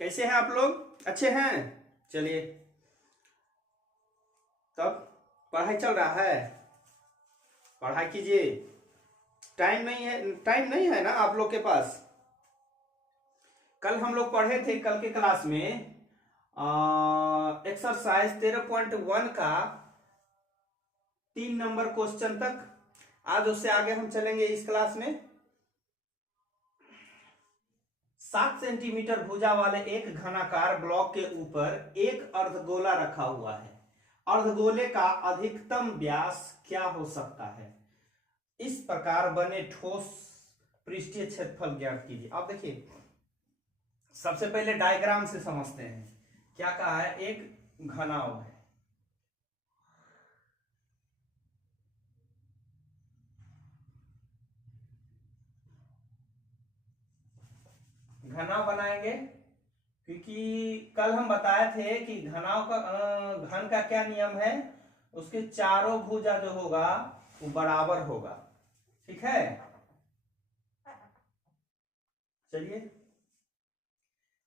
कैसे हैं आप लोग? अच्छे हैं। चलिए, तब पढ़ाई चल रहा है, पढ़ाई कीजिए। टाइम नहीं है ना आप लोग के पास? कल हम लोग पढ़े थे, कल के क्लास में एक्सरसाइज 13.1 का 3 नंबर क्वेश्चन तक। आज उससे आगे हम चलेंगे इस क्लास में। 7 सेंटीमीटर भुजा वाले एक घनाकार ब्लॉक के ऊपर एक अर्धगोला रखा हुआ है। अर्धगोले का अधिकतम व्यास क्या हो सकता है? इस प्रकार बने ठोस पृष्ठीय क्षेत्रफल ज्ञात कीजिए। अब देखिए, सबसे पहले डायग्राम से समझते हैं। क्या कहा है? एक घनाव है, घनाव बनाएंगे, क्योंकि कल हम बताए थे कि घनाव का घन का क्या नियम है? उसके चारों भुजा जो होगा वो बराबर होगा। ठीक है, चलिए।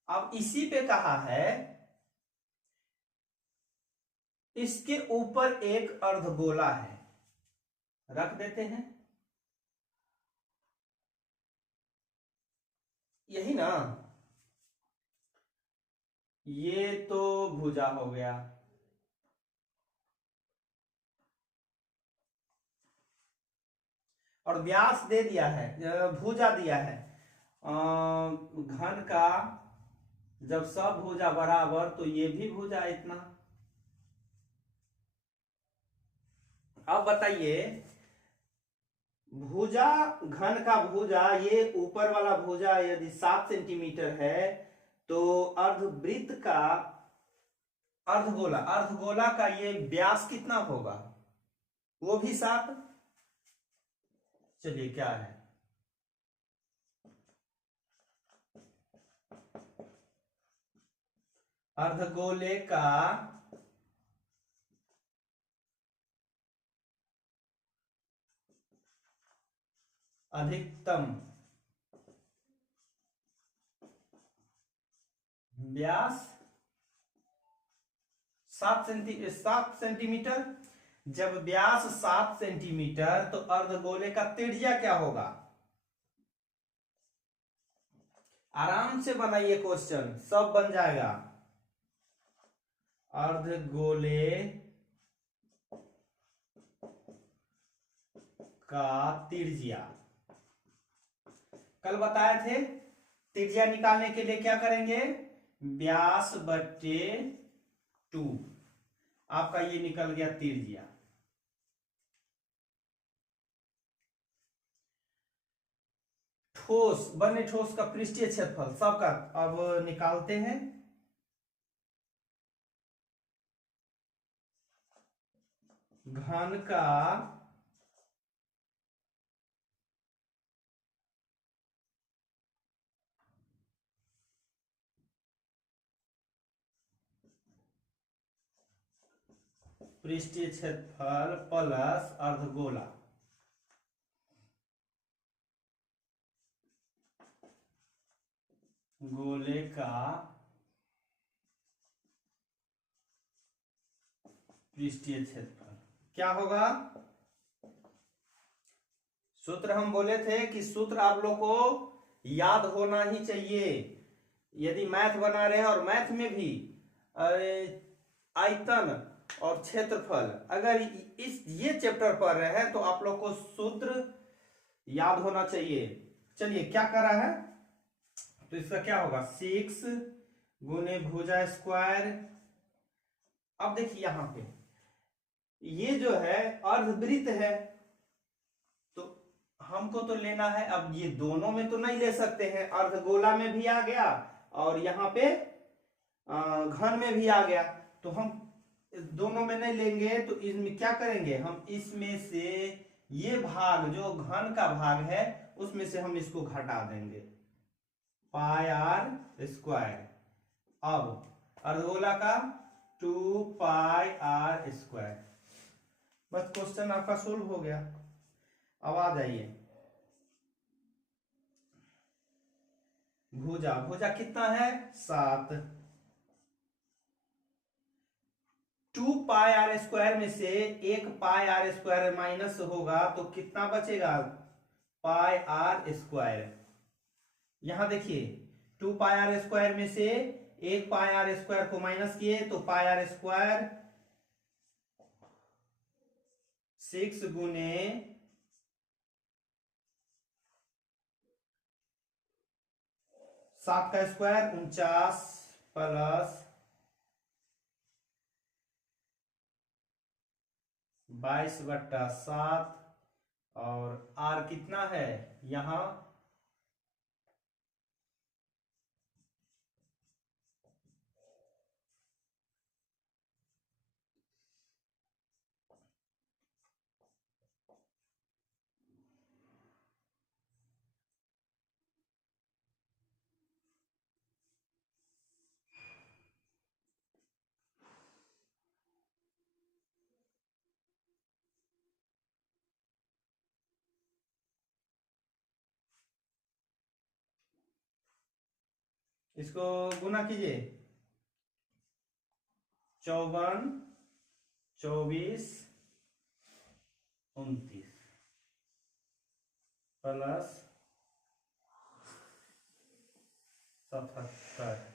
अब इसी पे कहा है इसके ऊपर एक अर्धगोला है, रख देते हैं। यही ना, ये तो भुजा हो गया, और व्यास दे दिया है, भुजा दिया है। घन का जब सब भुजा बराबर तो ये भी भुजा इतना। अब बताइए, भुजा, घन का भुजा, ये ऊपर वाला भुजा यदि 7 सेंटीमीटर है तो अर्धवृत्त का अर्धगोला का ये व्यास कितना होगा? वो भी 7। चलिए, क्या है? अर्धगोले का अधिकतम व्यास 7 सेंटीमीटर। जब व्यास 7 सेंटीमीटर तो अर्धगोले का त्रिज्या क्या होगा? आराम से बनाइए, क्वेश्चन सब बन जाएगा। अर्धगोले का त्रिज्या कल बताए थे। त्रिज्या निकालने के लिए क्या करेंगे? व्यास बट्टे 2। आपका ये निकल गया त्रिज्या। ठोस, बने ठोस का पृष्ठीय क्षेत्रफल सबका अब निकालते हैं। घन का पृष्ठीय क्षेत्रफल प्लस अर्धगोला, गोले का पृष्ठीय क्षेत्रफल क्या होगा? सूत्र हम बोले थे कि सूत्र आप लोग को याद होना ही चाहिए। यदि मैथ बना रहे हैं और मैथ में भी आयतन और क्षेत्रफल, अगर ये चैप्टर पढ़ रहे हैं तो आप लोग को सूत्र याद होना चाहिए। चलिए, क्या कर रहा है? तो इसका क्या होगा? 6 गुने भुजा स्क्वायर। अब देखिए, यहां पे ये जो है अर्धवृत्त है, तो हमको तो लेना है। अब ये दोनों में तो नहीं ले सकते हैं, अर्धगोला में भी आ गया और यहाँ पे घन में भी आ गया, तो हम दोनों में नहीं लेंगे। तो इसमें क्या करेंगे? हम इसमें से ये भाग जो घन का भाग है उसमें से हम इसको घटा देंगे, पाई आर स्क्वायर। अब अर्धगोला का 2 पाई आर स्क्वायर। बस क्वेश्चन आपका सोल्व हो गया। अब आ जाइए, भुजा, भुजा कितना है 7। 2 पाई आर स्क्वायर में से 1 पाई आर स्क्वायर माइनस होगा तो कितना बचेगा पाई आर स्क्वायर। यहां देखिए 2 पाई आर स्क्वायर में से 1 पाई आर स्क्वायर को माइनस किए तो पाई आर स्क्वायर 6 गुने 7 का स्क्वायर 49 प्लस 22/7 और आर कितना है यहां इसको गुना कीजिए 54 24 29 प्लस 77।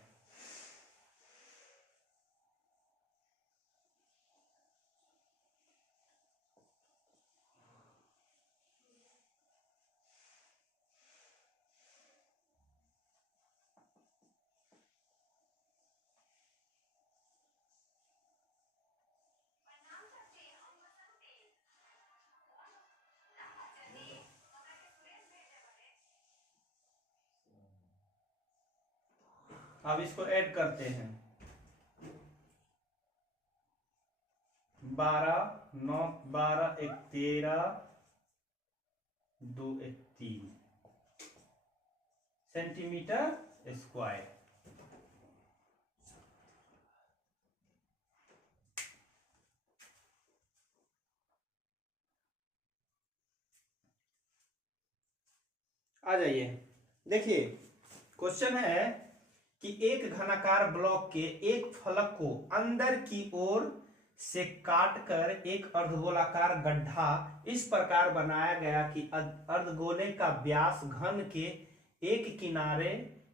अब इसको ऐड करते हैं 12 9 12 1 13 2 1 3 सेंटीमीटर स्क्वायर। आ जाइए देखिए क्वेश्चन है कि एक घनाकार ब्लॉक के एक फलक को अंदर की ओर से काटकर एक अर्धगोलाकार गड्ढा इस प्रकार बनाया गया कि अर्धगोले का व्यास घन के एक किनारे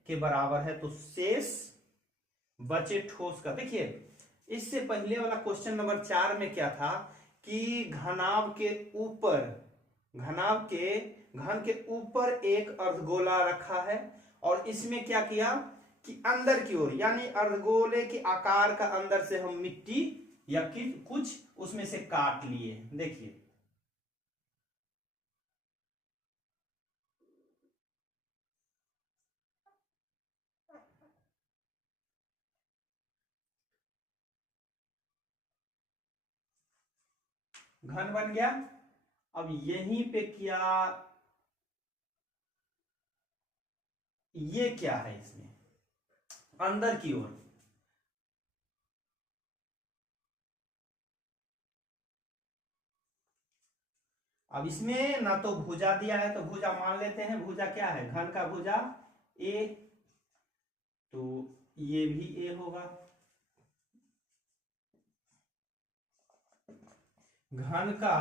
के बराबर है तो शेष बचे ठोस का। देखिए इससे पहले वाला क्वेश्चन नंबर 4 में क्या था कि घनाभ के ऊपर घन के ऊपर एक अर्धगोला रखा है और इसमें क्या किया कि अंदर की ओर यानी अर्धगोले के आकार का अंदर से हम मिट्टी या कुछ उसमें से काट लिए। देखिए घन बन गया। अब यहीं पे क्या ये क्या है इसमें अंदर की ओर अब इसमें ना तो भुजा दिया है तो भुजा मान लेते हैं भुजा क्या है घन का भुजा ए तो ये भी ए होगा। घन का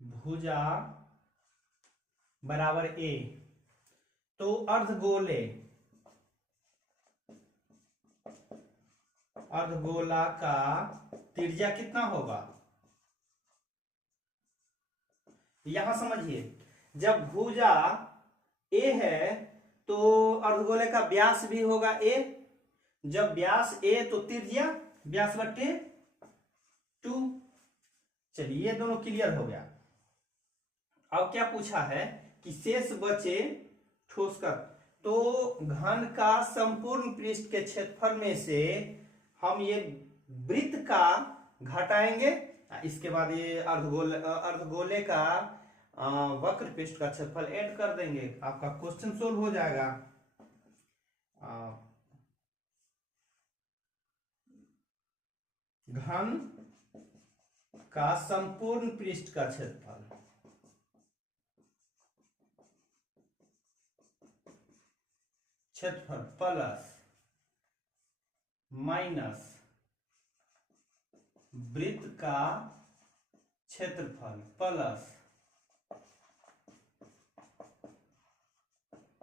भुजा बराबर ए तो अर्धगोला का त्रिज्या कितना होगा यहां समझिए जब भुजा ए है तो अर्धगोले का व्यास भी होगा ए। जब व्यास ए तो त्रिज्या व्यास बट्टे 2। चलिए ये दोनों क्लियर हो गया। अब क्या पूछा है कि शेष बचे ठोस का तो घन का संपूर्ण पृष्ठ के क्षेत्रफल में से हम ये वृत्त का घटाएंगे इसके बाद ये अर्धगोले का वक्र पृष्ठ का क्षेत्रफल ऐड कर देंगे आपका क्वेश्चन सोल्व हो जाएगा। घन का संपूर्ण पृष्ठ का क्षेत्रफल प्लस माइनस वृत्त का क्षेत्रफल प्लस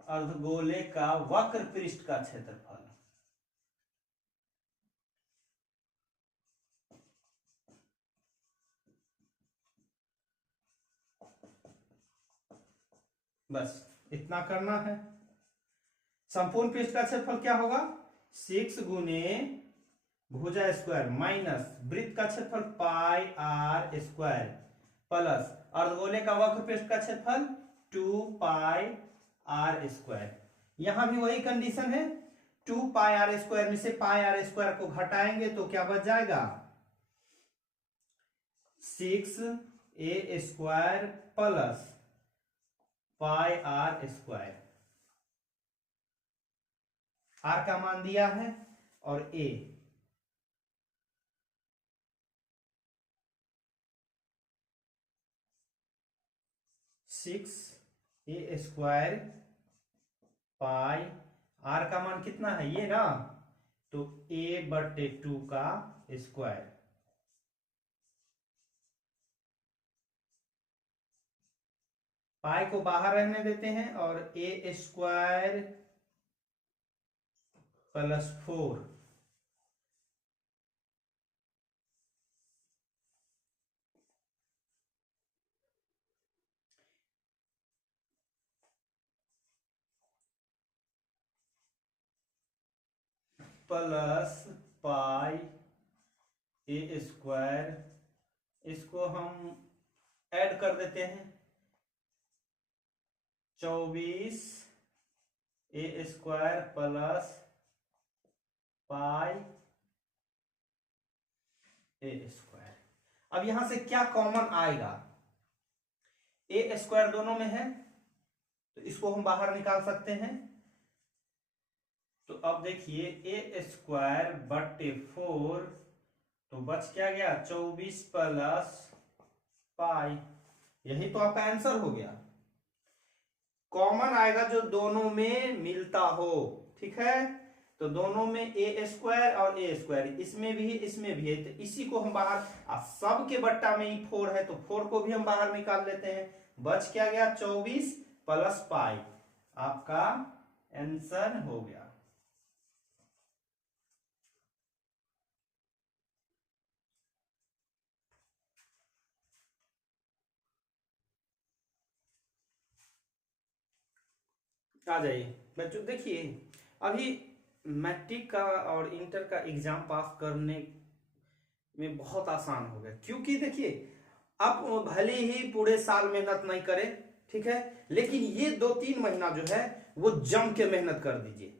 अर्धगोले का वक्र पृष्ठ का क्षेत्रफल। बस इतना करना है। संपूर्ण पृष्ठ का क्षेत्रफल क्या होगा? 6 गुने भुजा स्क्वायर माइनस वृत्त का क्षेत्रफल पाई आर स्क्वायर प्लस अर्धगोले का वक्र पृष्ठ का क्षेत्रफल 2 पाई आर स्क्वायर। यहां भी वही कंडीशन है, 2 पाई आर स्क्वायर में से पाई आर स्क्वायर को घटाएंगे तो क्या बच जाएगा? 6a square plus pi R square. R का मान दिया है और a 6a square pi are का मान कितना है ये ना, तो a/2 का स्क्वायर। पाई को बाहर रहने देते हैं और a square plus 4 plus pi A square, इसको हम ऐड कर देते हैं 24 ए स्क्वायर प्लस पाई ए स्क्वायर। अब यहां से क्या कॉमन आएगा? ए स्क्वायर दोनों में है तो इसको हम बाहर निकाल सकते हैं। तो अब देखिए ए स्क्वायर बटे 4 तो बच क्या गया? 24 प्लस पाई। यही तो आपका आंसर हो गया। कॉमन आएगा जो दोनों में मिलता हो, ठीक है। तो दोनों में ए स्क्वायर और ए स्क्वायर, इसमें भी इसमें भी है, तो इसी को हम बाहर, सब के बट्टा में ही 4 है तो 4 को भी हम बाहर निकाल लेते हैं। बच क्या गया? 24 प्लस पाई। आपका आंसर हो गया। आ जाइए बच्चों, देखिए अभी मैट्रिक का और इंटर का एग्जाम पास करने में बहुत आसान हो गया, क्योंकि देखिए आप भले ही पूरे साल मेहनत नहीं करें, ठीक है, लेकिन ये 2-3 महीना जो है वो जम के मेहनत कर दीजिए।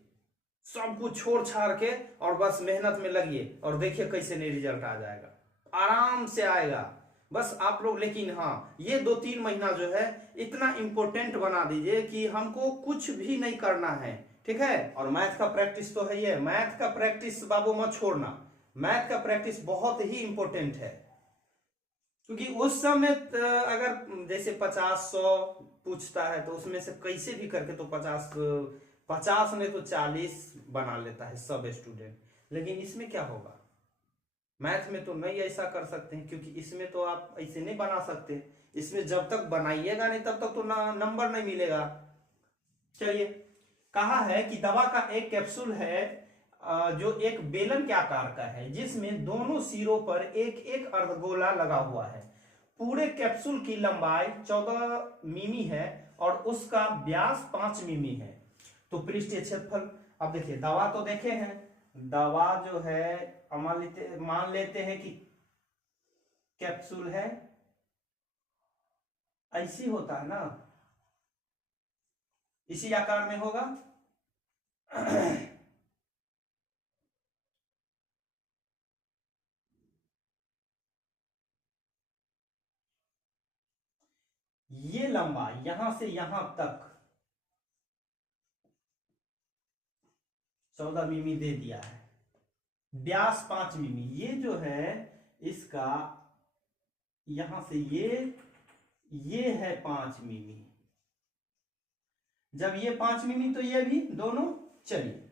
सब कुछ छोड़ छाड़ के और बस मेहनत में लगिए और देखिए कैसे नहीं रिजल्ट आ जाएगा, आराम से आएगा। बस आप लोग, लेकिन हाँ ये 2-3 महीना जो है इतना इंपॉर्टेंट बना दीजिए कि हमको कुछ भी नहीं करना है, ठीक है। और मैथ का प्रैक्टिस तो है ही है, मैथ का प्रैक्टिस बाबू मत छोड़ना, मैथ का प्रैक्टिस बहुत ही इंपॉर्टेंट है। क्योंकि उस समय अगर जैसे 50-100 पूछता है तो उसमें से कैसे भी करके तो 50 में तो 40 बना लेता है सब स्टूडेंट। लेकिन इसमें क्या होगा? मैथ में तो नहीं ऐसा कर सकते हैं, क्योंकि इसमें तो आप ऐसे नहीं बना सकते। इसमें जब तक बनाइएगा नहीं तब तक तो नंबर नहीं मिलेगा। चलिए, कहा है कि दवा का एक कैप्सूल है जो एक बेलन के आकार का है, जिसमें दोनों सिरों पर एक एक अर्धगोला लगा हुआ है। पूरे कैप्सूल की लंबाई 14 मिमी है और उसका व्यास 5 मिमी है। तो पृष्ठीय क्षेत्रफल, अब देखिए दवा तो देखे हैं, दवा जो है मान लेते हैं कि कैप्सूल है, ऐसी होता है ना, इसी आकार में होगा। ये लंबाई यहां से यहां तक 14 मिमी दे दिया है। व्यास 5 मिमी, ये जो है इसका यहां से ये है 5 मिमी। जब ये 5 मिमी तो ये भी दोनों, चलिए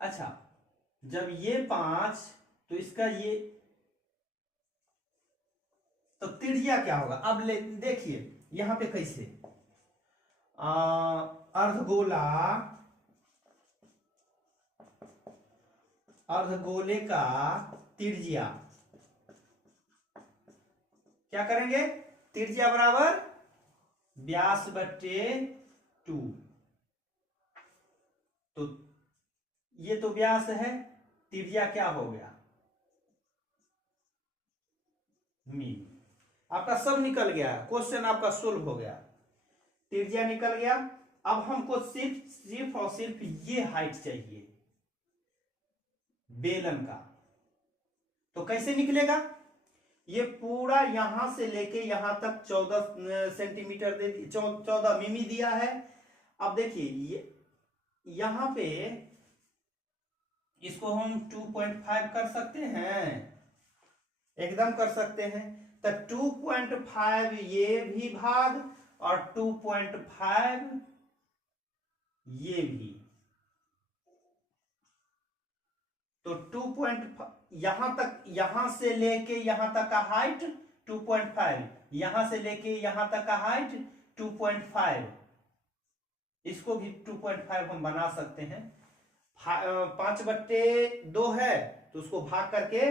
अच्छा, जब ये 5 तो इसका ये, तो त्रिज्या क्या होगा? अब ले देखिए यहां पे कैसे अर्धगोला, अर्धगोले का त्रिज्या क्या करेंगे? त्रिज्या बराबर व्यास बट्टे 2। तो ये तो व्यास है, त्रिज्या क्या हो गया? मीन। आपका सब निकल गया, क्वेश्चन आपका सोल्व हो गया, त्रिज्या निकल गया। अब हमको सिर्फ और सिर्फ ये हाइट चाहिए बेलन का। तो कैसे निकलेगा? ये पूरा यहां से लेके यहां तक 14 सेंटीमीटर दे, 14 मिमी दिया है। अब देखिए ये यहां पे इसको हम 2.5 कर सकते हैं, एकदम कर सकते हैं। तो 2.5 ये भी भाग और 2.5 ये भी, तो 2.5 यहां तक, यहां से लेके यहां तक का हाइट 2.5, यहां से लेके यहां तक का हाइट 2.5, इसको भी 2.5 हम बना सकते हैं। 5/2 है तो उसको भाग करके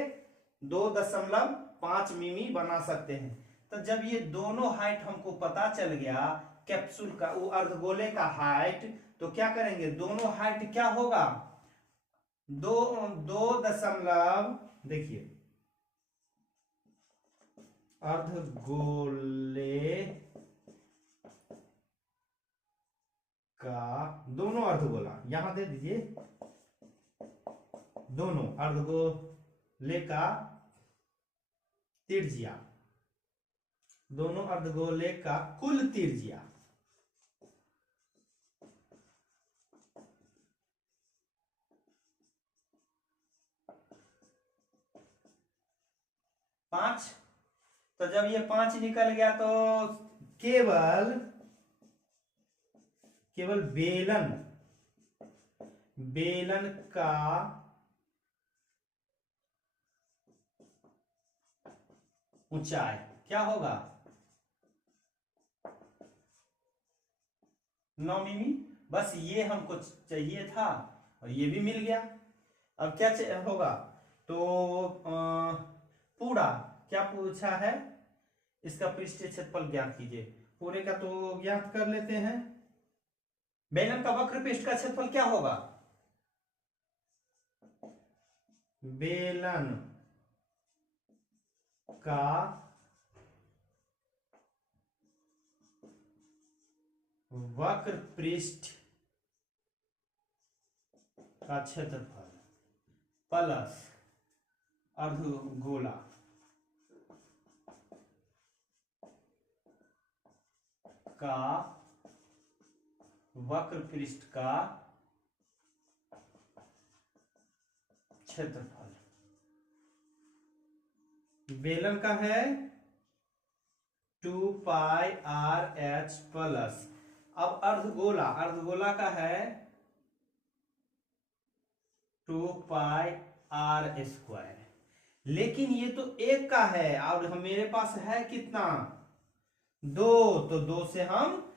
2.5 मिमी बना सकते हैं। तो जब ये दोनों हाइट हमको पता चल गया कैप्सूल का, वो अर्धगोले का हाइट, तो क्या करेंगे? दोनों हाइट क्या होगा? 2 देखिए अर्धगोले का, दोनों अर्धगोला यहां दे दीजिए, दोनों अर्धगोले का त्रिज्या, दोनों अर्धगोले का कुल त्रिज्या, पांच। तो जब ये 5 निकल गया तो केवल बेलन का ऊंचाई क्या होगा? 9 मिमी। बस ये हमको चाहिए था और ये भी मिल गया। अब क्या होगा? तो पूरा क्या पूछा है? इसका पृष्ठीय क्षेत्रफल ज्ञात कीजिए। पूरे का तो ज्ञात कर लेते हैं। बेलन का वक्र पृष्ठ का क्षेत्रफल क्या होगा? बेलन का वक्र पृष्ठ का क्षेत्रफल प्लस अर्धगोला का वक्र पृष्ठ का क्षेत्रफल। बेलन का है 2πr/h प्लस, अब अर्धगोला का है 2πr²। लेकिन ये तो एक का है और मेरे पास है कितना? 2, तो 2 से हम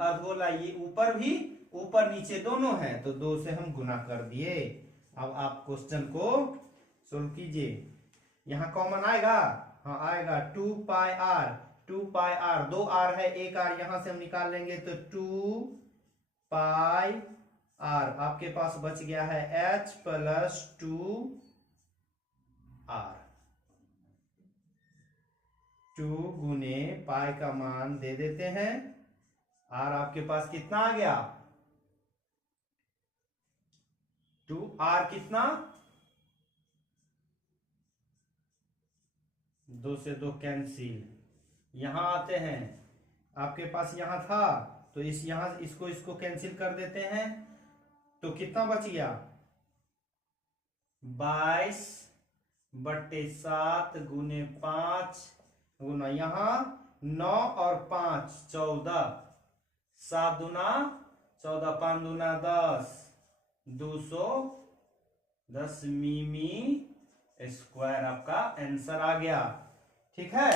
अर्धगोला, ये ऊपर भी ऊपर नीचे दोनों है तो 2 से हम गुना कर दिए। अब आप क्वेश्चन को सोल्व कीजिए। यहां कॉमन आएगा? हाँ आएगा। 2πr, 2 r है, एक r यहां से हम निकाल लेंगे तो 2πr, आपके पास बच गया है h प्लस 2r। 2 गुने पाई का मान दे देते हैं, r आपके पास कितना आ गया? 2r कितना? 2 से 2 कैंसिल, यहां आते हैं, आपके पास यहां था तो इसको कैंसिल कर देते हैं, तो कितना बच गया? 22/7 गुने 5 गुना यहाँ 9 और 5 14, 7 दूना 14, 5 दूना 10, 210 मिमी स्क्वायर आपका आंसर आ गया। ठीक है,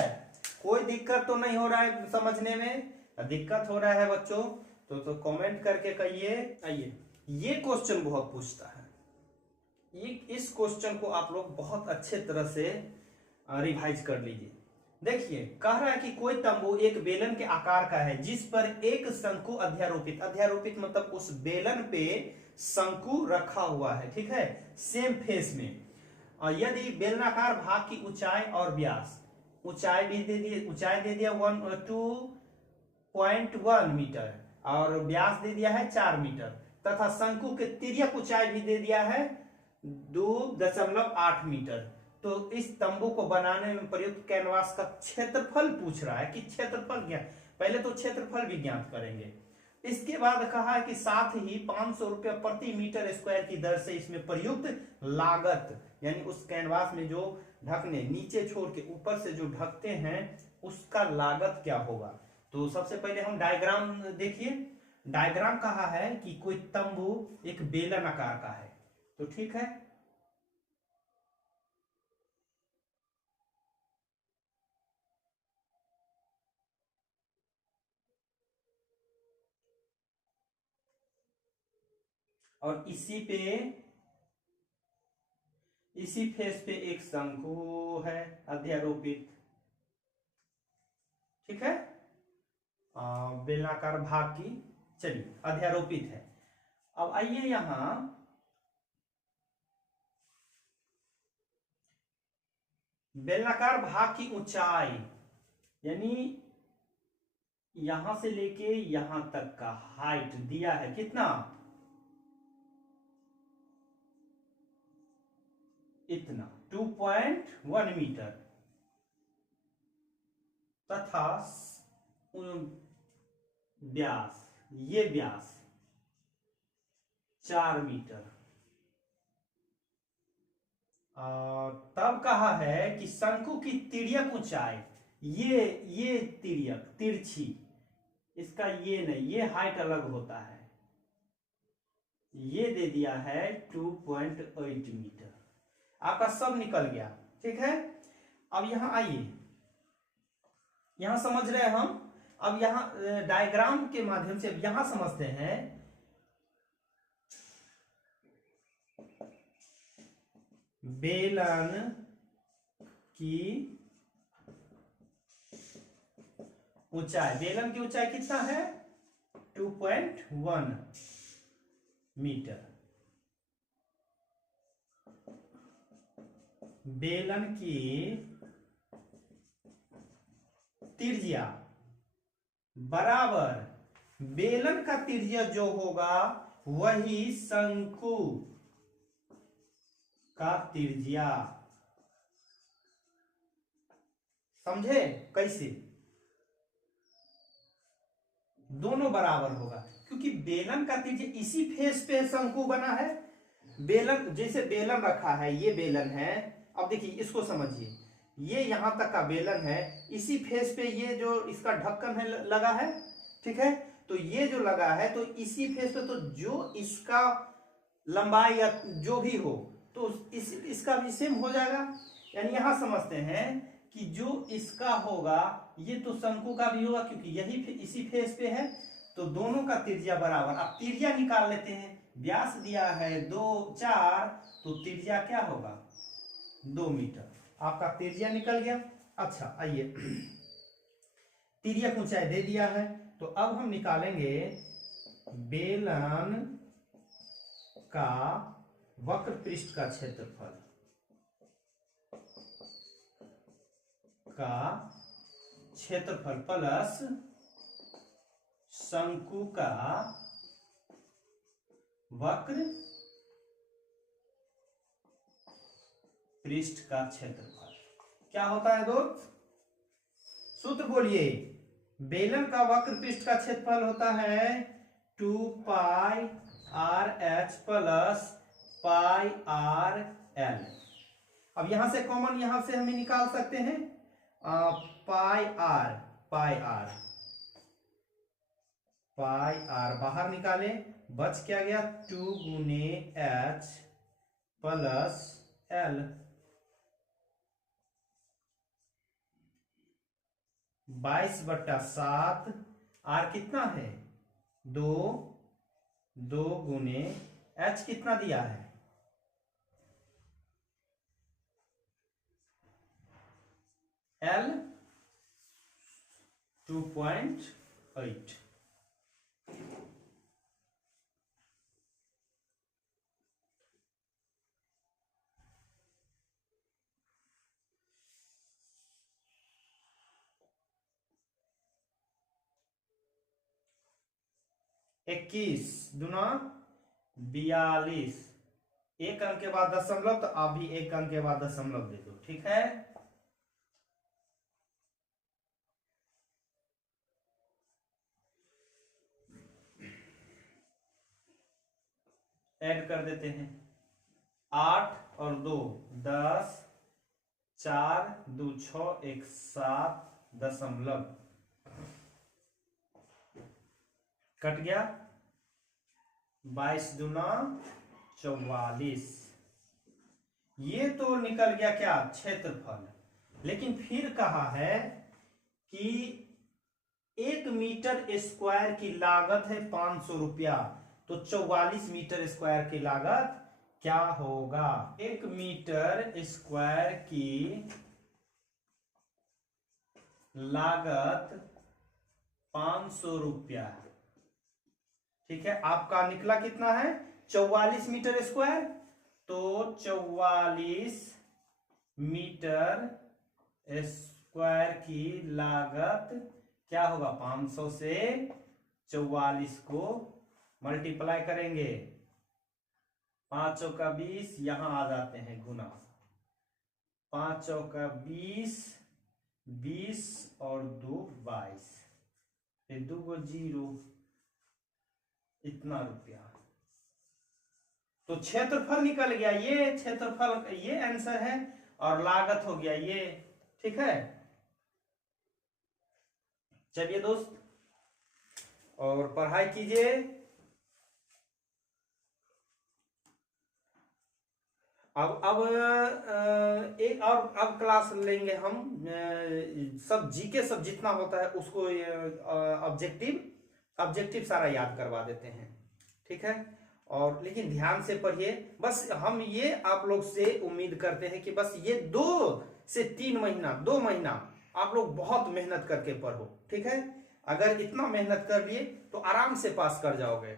कोई दिक्कत तो नहीं हो रहा है समझने में? दिक्कत हो रहा है बच्चों तो कमेंट करके कहिए। आइए, ये क्वेश्चन बहुत पूछता है, इस क्वेश्चन को आप लोग बहुत अच्छे तरह से रिवाइज कर लीजिए। देखिए, कह रहा है कि कोई तंबू एक बेलन के आकार का है जिस पर एक शंकु अध्यारोपित मतलब उस बेलन पे शंकु रखा हुआ है। ठीक है, सेम फेस में। और यदि बेलनाकार भाग की ऊंचाई और व्यास, ऊंचाई भी दे दिए, ऊंचाई दे दिया 2.1 मीटर और व्यास दे दिया है 4 मीटर तथा शंकु के तिर्यक ऊंचाई भी दे दिया है 2.8 मीटर, तो इस तंबू को बनाने में प्रयुक्त कैनवास का क्षेत्रफल पूछ रहा है कि क्षेत्रफल ज्ञात, पहले तो क्षेत्रफल भी ज्ञात करेंगे। इसके बाद कहा है कि साथ ही 500 रुपया प्रति मीटर स्क्वायर की दर से इसमें प्रयुक्त लागत, यानी उस कैनवास में जो ढकने, नीचे छोड़ के ऊपर से जो ढकते हैं उसका लागत क्या होगा। तो सबसे पहले हम डायग्राम देखिए। डायग्राम कहा है कि कोई तंबू एक बेलन आकार का है, तो ठीक है, और इसी फेस पे एक शंकु है अध्यारोपित। ठीक है, बेलनाकार भाग की, चलिए अध्यारोपित है। अब आइए यहां बेलनाकार भाग की ऊंचाई, यानी यहां से लेके यहां तक का हाइट दिया है कितना, इतना 2.1 मीटर तथा व्यास, ये व्यास 4 मीटर। तब कहा है कि शंकु की तिर्यक ऊंचाई, ये तिर्यक तिरछी, इसका ये नहीं, ये हाइट अलग होता है, ये दे दिया है 2.8 मीटर। आपका सब निकल गया। ठीक है, अब यहां आइए, यहां समझ रहे हैं हम। अब यहां डायग्राम के माध्यम से यहां समझते हैं। बेलन की ऊंचाई, बेलन की ऊंचाई कितना है 2.1 मीटर। बेलन की त्रिज्या बराबर, बेलन का त्रिज्या जो होगा वही शंकु का त्रिज्या। समझे कैसे? दोनों बराबर होगा, क्योंकि बेलन का त्रिज्या इसी फेस पे शंकु बना है। बेलन, जैसे बेलन रखा है, ये बेलन है। अब देखिए, इसको समझिए, ये यहां तक का बेलन है, इसी फेस पे ये जो इसका ढक्कन है लगा है। ठीक है, तो ये जो लगा है तो इसी फेस पे, तो जो इसका लंबाई या जो भी हो तो इसका भी सेम हो जाएगा। यानी यहां समझते हैं कि जो इसका होगा ये तो शंकु का भी होगा, क्योंकि यही इसी फेस पे है, तो दोनों का त्रिज्या बराबर। अब त्रिज्या निकाल लेते हैं। व्यास दिया है 4, तो त्रिज्या क्या होगा 2 मीटर। आपका त्रिज्या निकल गया। अच्छा आइए, तिर्यक ऊंचाई दे दिया है, तो अब हम निकालेंगे बेलन का वक्र पृष्ठ का क्षेत्रफल प्लस शंकु का वक्र पृष्ठ का क्षेत्रफल क्या होता है दोस्त? सूत्र बोलिए। बेलन का वक्र पृष्ठ का क्षेत्रफल होता है 2 pi r h plus pi r l. अब यहां से कॉमन यहां से हमें निकाल सकते हैं pi r, pi r, pi r बाहर निकाले, बच क्या गया 2 गुने एच प्लस एल। 22/7 आर कितना है 2, 2 गुने एच कितना दिया है एल 2.8। इक्कीस दूना 42, एक अंक के बाद दशमलव, तो आप भी एक अंक के बाद दशमलव दे दो, ठीक है। ऐड कर देते हैं 8 और 2 10, 4 2 6 1 7 दशमलव कट गया 22 दूना 44। ये तो निकल गया क्या क्षेत्रफल। लेकिन फिर कहा है कि 1 मीटर स्क्वायर की लागत है 500 रुपया, तो 44 मीटर स्क्वायर की लागत क्या होगा। 1 मीटर स्क्वायर की लागत 500 रुपया, ठीक है। आपका निकला कितना है 44 मीटर स्क्वायर, तो 44 मीटर स्क्वायर की लागत क्या होगा 500 से 44 को मल्टीप्लाई करेंगे, 5 चौका 20, यहां आ जाते हैं गुना, 5 चौका 20, 20 और 2 22, फिर 2 को 0, इतना रुपया। तो क्षेत्रफल निकल गया, ये क्षेत्रफल, ये आंसर है, और लागत हो गया ये, ठीक है। चलिए दोस्त, और पढ़ाई कीजिए। अब एक और अब क्लास लेंगे हम, सब जीके सब जितना होता है उसको ऑब्जेक्टिव सारा याद करवा देते हैं, ठीक है। और लेकिन ध्यान से पढ़िए, बस हम ये आप लोग से उम्मीद करते हैं कि बस ये 2 से 3 महीना, 2 महीना आप लोग बहुत मेहनत करके पढ़ो, ठीक है। अगर इतना मेहनत कर लिए तो आराम से पास कर जाओगे।